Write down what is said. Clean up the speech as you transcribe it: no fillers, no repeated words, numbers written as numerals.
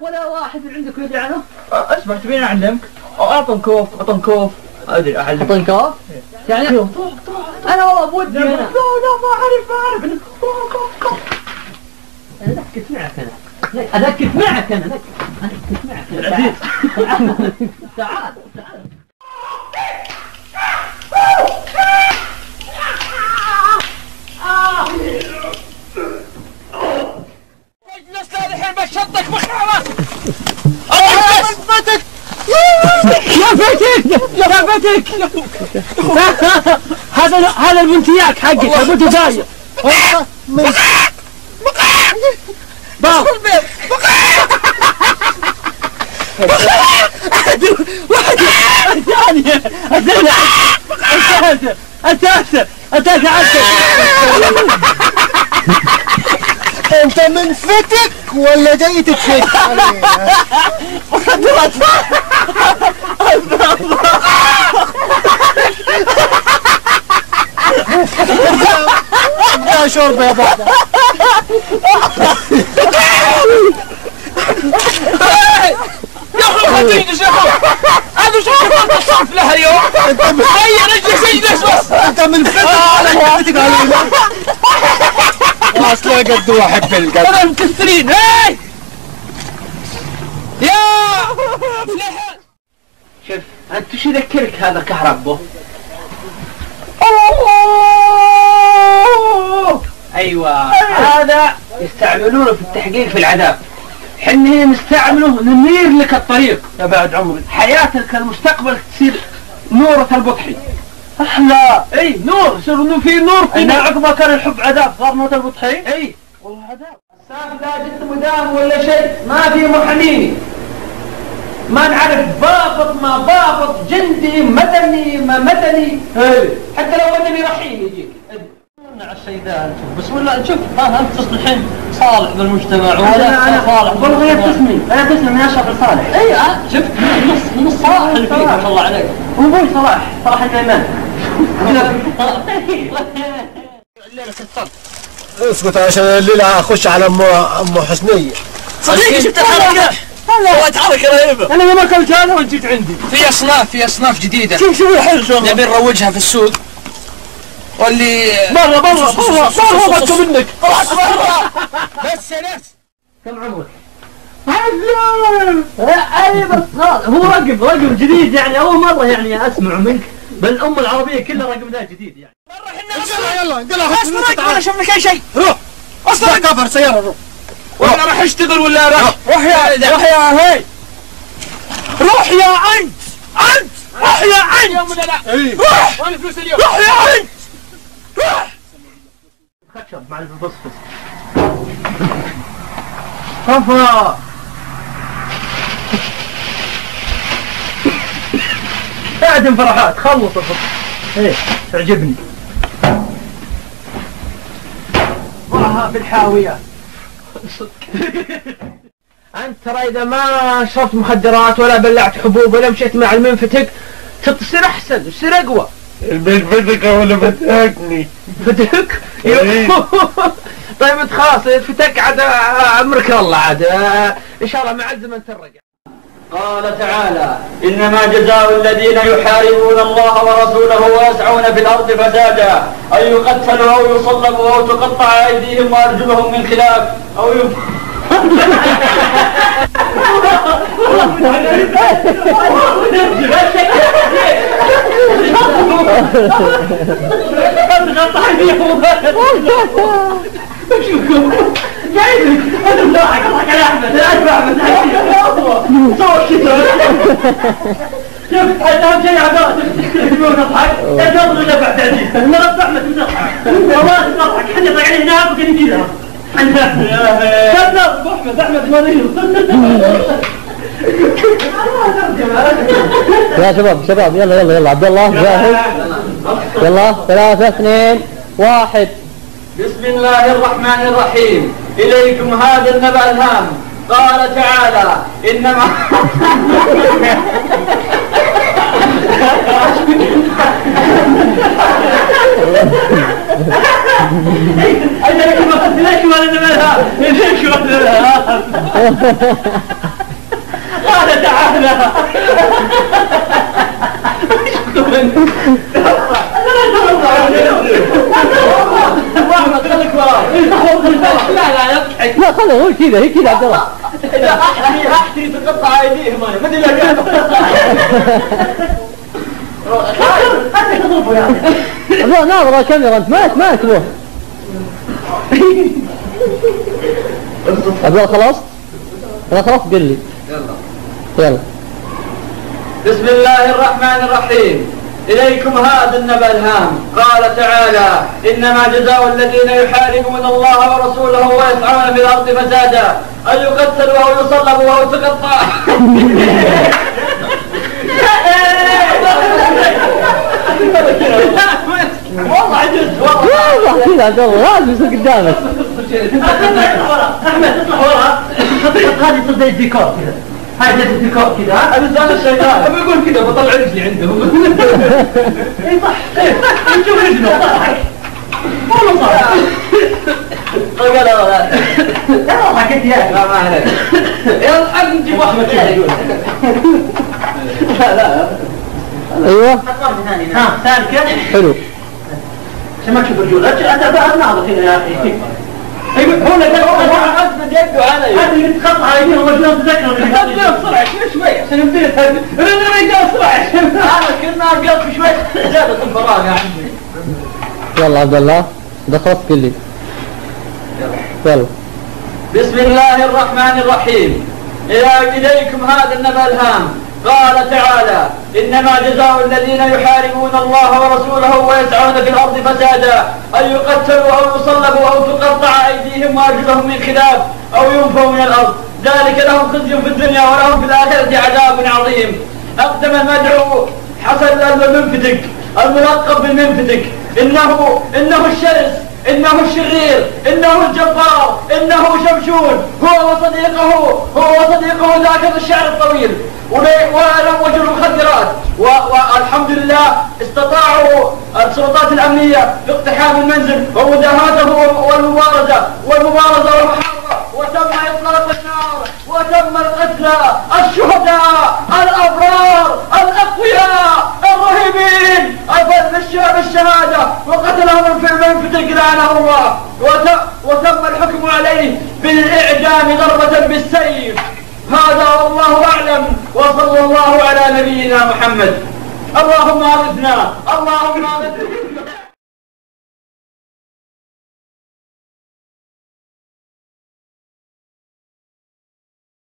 ولا واحد اللي عندك يدري عنه؟ اسمع تبين اعلمك؟ اعطن كوف اعطن كوف ادري اعلمك. اعطن كوف؟ يعني انا والله بودي انا. لا ما اعرف كوف. انا ذكرت معك انا ذكرت معك انا العزيز تعال اجلس الحين بشطك بخيارات. يا فتك هذا البنتياك حقك البنت داير باب انت من فتك ولا جاي تتفك علينا؟ لا شرب يا بابا. يا اخي خديني هذا شو كيف تصرف لها اليوم؟ هيا رجلك اجلس بس. انت من فتك ولا فتك علينا؟ اصلا قد واحد بالقد. انا مكسرين هاي يا فلحل. شوف انت شو يذكرك هذا كهربه؟ ايوه هذا يستعملونه في التحقيق في العذاب. حنا نستعمله ننير لك الطريق يا بعد عمري. حياتك المستقبل تصير نورة البطحي. احلى اي نور يصير في نور. انا عقب ما كان الحب عذاب صار موت البطحي. اي والله عذاب. السالفة لا جد مدام ولا شيء ما في محاميني. ما نعرف ضابط ما ضابط جندي مدني ما مدني. حتى لو مدني رحيم يجيك. على السيدات بس ولا شوف انت تصلحين صالح بالمجتمع ولا انا صالح والله يا تسمي انا تسمي يا شاطر صالح. اي شفت نص صالح اللي فيك ما شاء الله عليك. وابوي صلاح النعمان. اسكت عشان الليله اخش على ام حسنيه. صديقي شفت الحركه؟ والله حركه رهيبه. انا ما اكلت هذا وانت جيت عندي. في اصناف جديده. شوف الحرش والله. نبي نروجها في السوق. واللي برا بطلت منك. خلاص برا بس يا ناس. كم عمرك؟ اي بس هو رقم جديد يعني اول مره يعني اسمع منك بالامه العربيه كلها رقم ذا جديد يعني. يلا اصلا ولا شفنا اي شيء. روح اصلا كفر سياره روح. وانا راح اشتغل ولا راح روح يا هي روح يا انت روح يا انت يوم ولا لا روح وانا فلوس اليوم روح يا انت روح خشب مع البصبص كفى. اعدم فرحات خلص الخط. ايه تعجبني. ضعها في الحاوية. انت ترى اذا ما شربت مخدرات ولا بلعت حبوب ولا مشيت مع المنفتك تصير احسن تصير اقوى. البيت فتك ولا فتكني؟ فتك؟ طيب انت خلاص فتك عاد عمرك الله عاد ان شاء الله مع الزمن ترجع. قال تعالى إنما جزاء الذين يحاربون الله ورسوله ويسعون في الأرض فسادا أن يقتلوا أو يصلبوا أو تقطع أيديهم وأرجلهم من خلاف أو جايبك انا مضحك اضحك على احمد انا احمد صور كذا. شوف اهم شيء عباد نضحك لا تضرب الا بعد عزيز نرد احمد نضحك والله نضحك احنا طالعين هنا وقاعدين كذا احنا نضرب احمد مريض. يا شباب يلا عبد الله جاهز. يلا 3 2 1. بسم الله الرحمن الرحيم. إليكم هذا النبأ الهام. قال تعالى إنما ليش ولا نملها؟ ليش ولا نملها؟ قال تعالى لا خله هو كذا هي كذا عبد الله. إذا أحتري تقطع أيديهم أنا ما أدري لك. عبد الله ناظر الكاميرا أنت ما تبوه. عبد الله خلصت؟ أنا خلاص قل لي. يلا. بسم الله الرحمن الرحيم. إليكم هذا النبأ الهام. قال تعالى: إنما جزاء الذين يحاربون الله ورسوله ويسعون في الأرض فسادا أن يقتلوا أو يصلبوا أو تقطع. والله عجزت والله كذا عبد الله لازم يصير قدامك. أحمد اطلع ورا. هذه تصدق الديكور كذا. هاي جت الديكور كذا. هذا لسان الشيطان. أبي أقول كذا بطلع رجلي عنده. إي صح. نشوف رجله. والله صح. طيب لا والله كنت ياك. لا ما عليك. يلا نجيب واحد يقول. لا. ايوه. ها ثاني كيف؟ حلو. عشان ما تشوف رجول. أنت ناظر هنا يا أخي. هو اللي قال أسند يده علي. هذا اللي تقطع يديه ومجنون تذكر. هذا بسرعة شوي عشان يمدينا تهدي. أنا رجال بسرعة. أنا كنا قلت شوي زادت الفراغ يا عمي. يلا عبد الله إذا خلصت قل لي. يلا. بسم الله الرحمن الرحيم. إليكم هذا النبأ الهام. قال تعالى: إنما جزاء الذين يحاربون الله ورسوله ويسعون في الأرض فسادا أن يقتلوا أو يصلبوا أو تقطع أيديهم وأرجلهم من خلاف أو ينفوا من الأرض ذلك لهم خزي في الدنيا ولهم في الآخرة عذاب عظيم. أقدم المدعو حسن المنفتك الملقب بالمنفتك إنه الشرس، إنه الشرير، إنه الجبار، إنه شمشون، هو وصديقه ذاك الشعر الطويل وروجوا المخدرات. والحمد لله استطاعوا السلطات الأمنية باقتحام المنزل ومداهاته والمبارزة والمحاربة، وتم إطلاق النار وتم القتلى الشهداء الأبرار الأقوياء الرهيبين بالشهادة وقتلهم في المنفتك لعنه الله، وتم الحكم عليه بالإعدام ضربة بالسيف. هذا والله أعلم، وصلى الله على نبينا محمد. اللهم أغثنا.